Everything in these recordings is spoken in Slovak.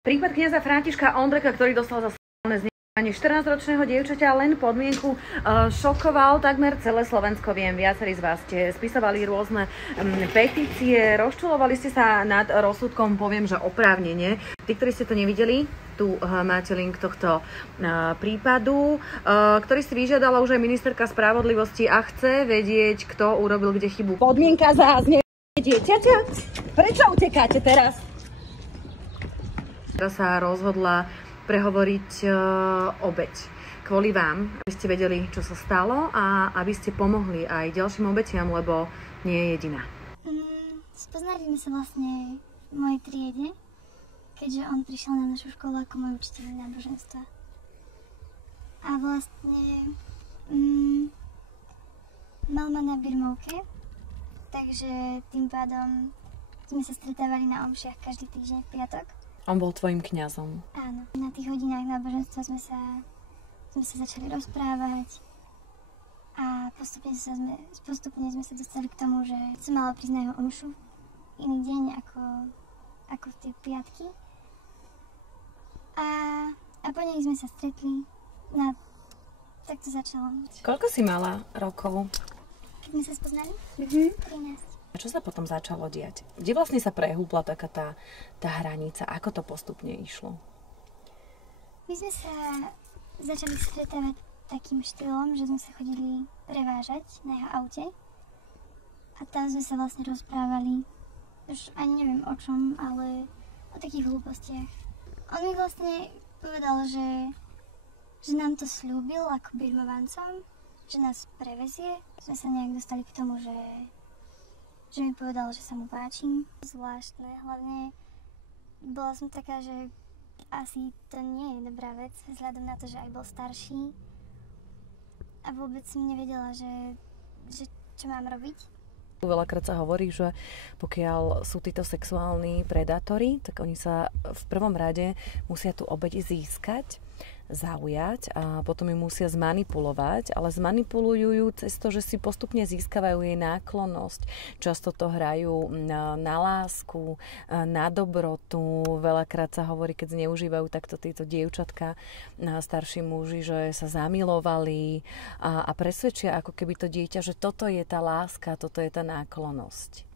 Prípad kňaza Františka Ondreka, ktorý dostal za sexuálne znásilnenie 14-ročného dievčaťa len podmienku, šokoval takmer celé Slovensko. Viem, viacerí z vás ste spisovali rôzne petície, rozčulovali ste sa nad rozsudkom, poviem, že oprávnene. Tí, ktorí ste to nevideli, tu máte link tohto prípadu, ktorý si vyžiadala už aj ministerka spravodlivosti a chce vedieť, kto urobil kde chybu. Podmienka za zneužitie dieťaťa? Prečo utekáte teraz? Sa rozhodla prehovoriť obeť kvôli vám, aby ste vedeli, čo sa stalo a aby ste pomohli aj ďalším obetiam, lebo nie je jediná. Spoznali sme sa vlastne v mojej triede, keďže on prišiel na našu školu ako môj učiteľ náboženstva. A vlastne mal ma na birmovke, takže tým pádom sme sa stretávali na omšiach každý týždeň v piatok. On bol tvojim kňazom. Áno. Na tých hodinách náboženstva sme sa začali rozprávať a postupne sme sa dostali k tomu, že som mala prísť na jeho omšu iný deň ako v tie piatky. A po nej sme sa stretli. Tak to začalo. Koľko si mala rokov? Keď sme sa spoznali? 13. A čo sa potom začalo diať? Kde vlastne sa prehúpla taká tá hranica? Ako to postupne išlo? My sme sa začali stretávať takým štýlom, že sme sa chodili prevážať na jeho aute. A tam sme sa vlastne rozprávali, už ani neviem o čom, ale o takých hlúpostiach. On mi vlastne povedal, že nám to sľúbil ako birmovancom, že nás prevezie. Sme sa nejak dostali k tomu, že mi povedal, že sa mu páčim. Zvláštne, hlavne bola som taká, že asi to nie je dobrá vec, vzhľadom na to, že aj bol starší. A vôbec som nevedela, že čo mám robiť. Veľakrát sa hovorí, že pokiaľ sú títo sexuálni predátori, tak oni sa v prvom rade musia tú obeť získať, zaujať a potom ju musia zmanipulovať, ale zmanipulujú ju cez to, že si postupne získavajú jej náklonnosť. Často to hrajú na lásku, na dobrotu. Veľakrát sa hovorí, keď zneužívajú takto títo dievčatka, starší muži, že sa zamilovali a presvedčia ako keby to dieťa, že toto je tá láska, toto je tá náklonnosť.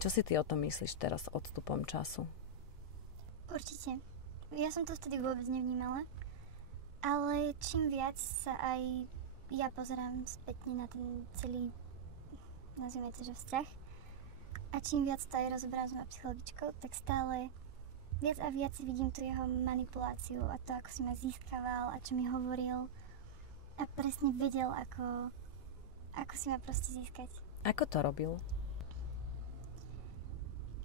Čo si ty o tom myslíš teraz s odstupom času? Určite. Ja som to vtedy vôbec nevnímala, ale čím viac sa aj ja pozerám spätne na ten celý, nazvime to, že vzťah, a čím viac to aj rozoberám s mojou psychologičkou, tak stále viac a viac vidím tú jeho manipuláciu a to, ako si ma získaval a čo mi hovoril a presne vedel, ako si ma proste získať. Ako to robil?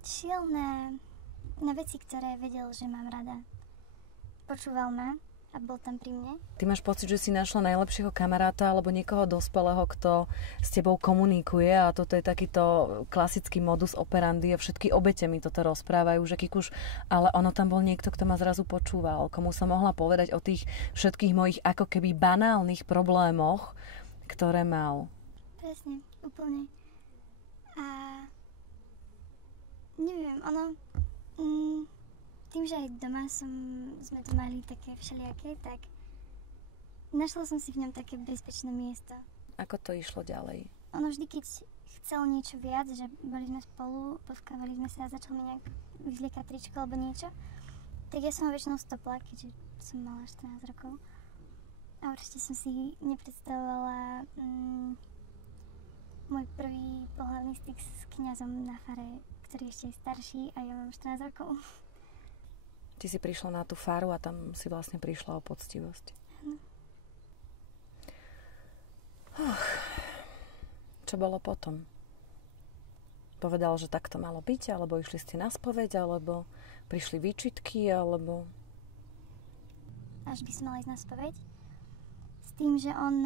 Šiel na veci, ktoré vedel, že mám rada. Počúval ma a bol tam pri mne. Ty máš pocit, že si našla najlepšieho kamaráta alebo niekoho dospelého, kto s tebou komunikuje a toto je takýto klasický modus operandi a všetky obete mi toto rozprávajú, že Kikuš, ale ono tam bol niekto, kto ma zrazu počúval, komu som mohla povedať o tých všetkých mojich ako keby banálnych problémoch, ktoré mal. Presne, úplne. A neviem, tým, že aj doma sme to mali také všelijaké, tak našla som si v ňom také bezpečné miesto. Ako to išlo ďalej? Ono vždy, keď chcel niečo viac, že boli sme spolu, poskávali sme sa a začal mi nejak vyzliekať tričko alebo niečo, tak ja som ho väčšinou stopla, keďže som mala 14 rokov. A určite som si nepredstavovala môj prvý pohlavný styk s kňazom na fare, ktorý ešte je starší a ja mám 14 rokov. Ty si prišla na tú faru a tam si vlastne prišla o poctivosť. Čo bolo potom? Povedal, že tak to malo byť, alebo išli ste na spoveď, alebo prišli výčitky, alebo... Až by som mala ísť na spoveď. S tým, že on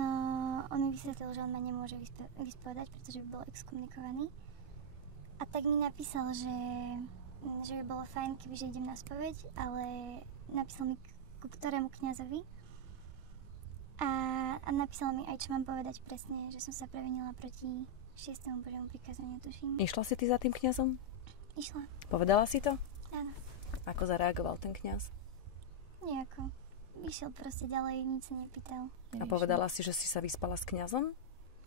mi vysvetlil, že on ma nemôže vyspovedať, pretože by bol exkomunikovaný. A tak mi napísal, že by bolo fajn, kebyže idem na spoveď, ale napísal mi ku ktorému kňazovi. A napísal mi aj, čo mám povedať presne, že som sa previnila proti 6. Božiemu prikázaniu, tuším. Išla si ty za tým kňazom? Išla. Povedala si to? Áno. Ako zareagoval ten kňaz? Nejako. Išiel proste ďalej, nič sa nepýtal. A povedala si, že si sa vyspala s kňazom?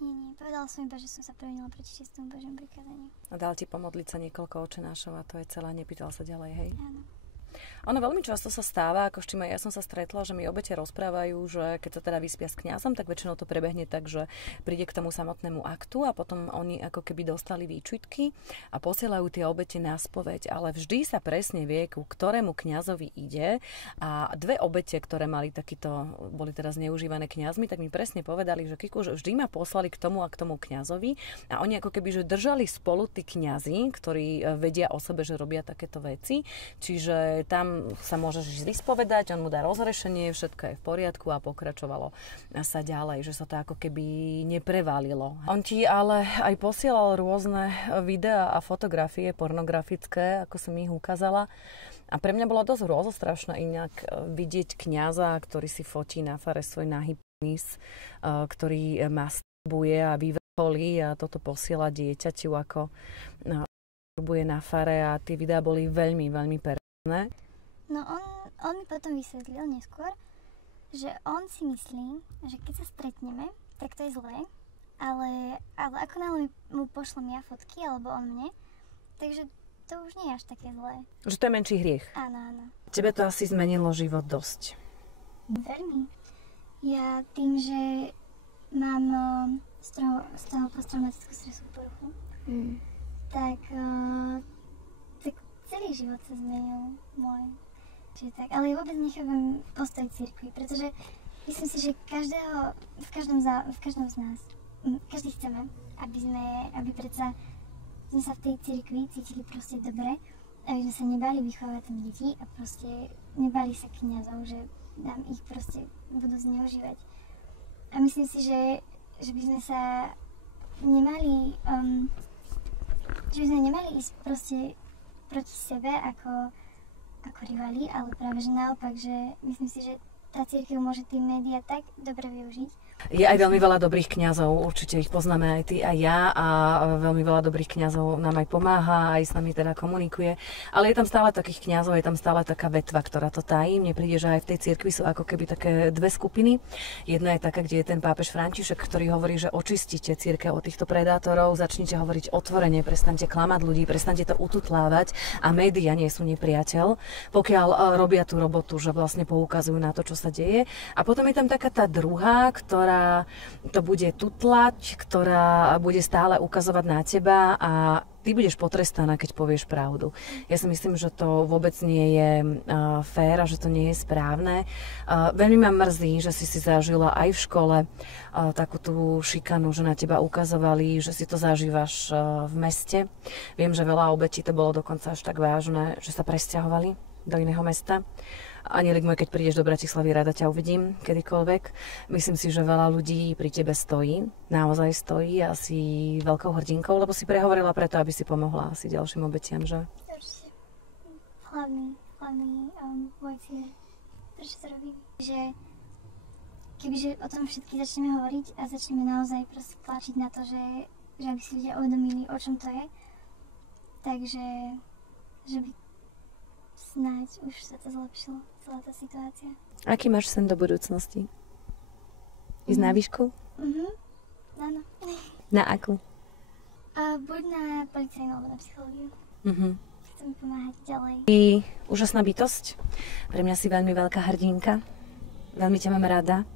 Nie. Povedala som iba, že som sa previnila proti čistému Božiemu prikázaniu. A dal ti pomodliť sa niekoľko očenášov a to je celé, nepýtal sa ďalej, hej? Áno. Ono veľmi často sa stáva, ako s čím aj ja som sa stretla, že mi obete rozprávajú, že keď sa teda vyspia s kňazom, tak väčšinou to prebehne tak, že príde k tomu samotnému aktu a potom oni ako keby dostali výčitky a posielajú tie obete na spoveď, ale vždy sa presne vie, ku ktorému kňazovi ide a dve obete, ktoré mali boli teraz zneužívané kňazmi, tak mi presne povedali, že Kiku, že vždy ma poslali k tomu a k tomu kňazovi a oni ako keby, že držali spolu tí kňazi, ktorí vedia o sebe, že robia takéto veci, čiže tam sa môžeš vyspovedať, on mu dá rozrešenie, všetko je v poriadku a pokračovalo sa ďalej, že sa to ako keby neprevalilo. On ti ale aj posielal rôzne videá a fotografie pornografické, ako som ich ukázala. A pre mňa bolo dosť hrôzostrašné inak vidieť kňaza, ktorý si fotí na fare svoj nahý penis, ktorý masturbuje a vyvrcholí a toto posiela dieťaťu, ako masturbuje na fare a tie videá boli veľmi, veľmi ne? No on mi potom vysvetlil neskôr, že on si myslí, že keď sa stretneme, tak to je zlé, ale ako náhle mu pošlem ja fotky, alebo on mne, takže to už nie je až také zlé. Že to je menší hriech. Áno. Tebe to asi zmenilo život dosť. Veľmi. Ja tým, že mám z toho posttraumatickú stresovú poruchu, tak celý život sa zmenil môj. Čiže tak, ale ja vôbec nechápem postoj cirkvi, pretože myslím si, že v každom z nás, každý chceme, aby predsa sme sa v tej cirkvi cítili proste dobre, aby sme sa nebali vychovávať tam deti a proste nebali sa kňazov, že nám ich proste budú zneužívať. A myslím si, že by sme sa nemali, ísť proste proti sebe ako rivali, ale práve že naopak, že myslím si, že tá cirkev môže tie médiá tak dobre využiť. Je aj veľmi veľa dobrých kňazov, určite ich poznáme aj ty a ja a veľmi veľa dobrých kňazov nám aj pomáha, aj s nami teda komunikuje, ale je tam stále takých kňazov, je tam stále taká vetva, ktorá to tají. Mne príde, že aj v tej cirkvi sú ako keby také dve skupiny. Jedna je taká, kde je ten pápež František, ktorý hovorí, že očistíte cirkev od týchto predátorov, začnite hovoriť otvorene, prestaňte klamať ľudí, prestaňte to ututlávať a médiá nie sú nepriateľ, pokiaľ robia tú robotu, že vlastne poukazujú na to, čo sa deje. A potom je tam taká tá druhá, ktorá to bude tutlať, ktorá bude stále ukazovať na teba a ty budeš potrestaná, keď povieš pravdu. Ja si myslím, že to vôbec nie je fér a že to nie je správne. Veľmi ma mrzí, že si zažila aj v škole takú tú šikanu, že na teba ukazovali, že si to zažívaš v meste. Viem, že veľa obetí to bolo dokonca až tak vážne, že sa presťahovali do iného mesta. Anielik môj, keď prídeš do Bratislavy, rada ťa uvidím kedykoľvek. Myslím si, že veľa ľudí pri tebe stojí, naozaj stojí a si veľkou hrdinkou, lebo si prehovorila preto, aby si pomohla asi ďalším obetiam, že? Určite. Hlavný môj cieľ, prečo to robím, že kebyže o tom všetky začneme hovoriť a začneme naozaj proste tlačiť na to, že aby si ľudia uvedomili, o čom to je, takže že by snáď už sa to zlepšilo, celá tá situácia. Aký máš sen do budúcnosti? Ísť na výšku? Áno. Na akú? Buď na policajnú alebo na psychológiu. Chcem pomáhať ďalej. Ty úžasná bytosť. Pre mňa si veľmi veľká hrdinka. Veľmi ťa mám rada.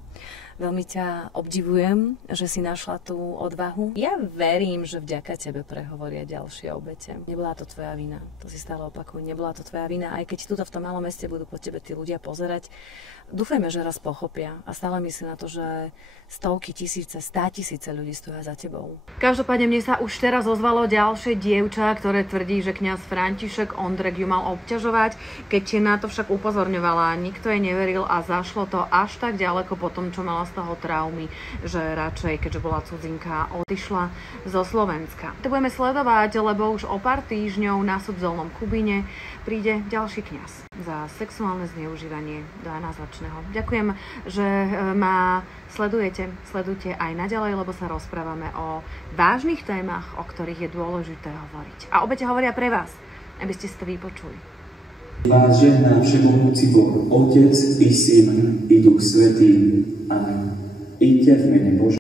Veľmi ťa obdivujem, že si našla tú odvahu. Ja verím, že vďaka tebe prehovoria ďalšie obete. Nebola to tvoja vina, to si stále opakujem, nebola to tvoja vina. Aj keď tuto v tom malom meste budú po tebe tí ľudia pozerať, dúfajme, že raz pochopia. A stále myslím na to, že stovky tisíce, 100 000 ľudí stoja za tebou. Každopádne mne sa už teraz ozvalo ďalšie dievča, ktoré tvrdí, že kňaz František Ondrek ju mal obťažovať. Keď na to však upozorňovala, nikto jej neveril a zašlo to až tak ďaleko po tom, čo mala z toho traumy, že radšej, keďže bola cudzinka, odišla zo Slovenska. To budeme sledovať, lebo už o pár týždňov na súd v Dolnom Kubíne príde ďalší kňaz za sexuálne zneužívanie 12-ročného. Ďakujem, že ma sledujte aj naďalej, lebo sa rozprávame o vážnych témach, o ktorých je dôležité hovoriť. A obete hovoria pre vás, aby ste si to vypočuli. Vás žehná všemohúci Boh, Otec i Syn i Duch Svätý. Amen. Iďte v mene Boží.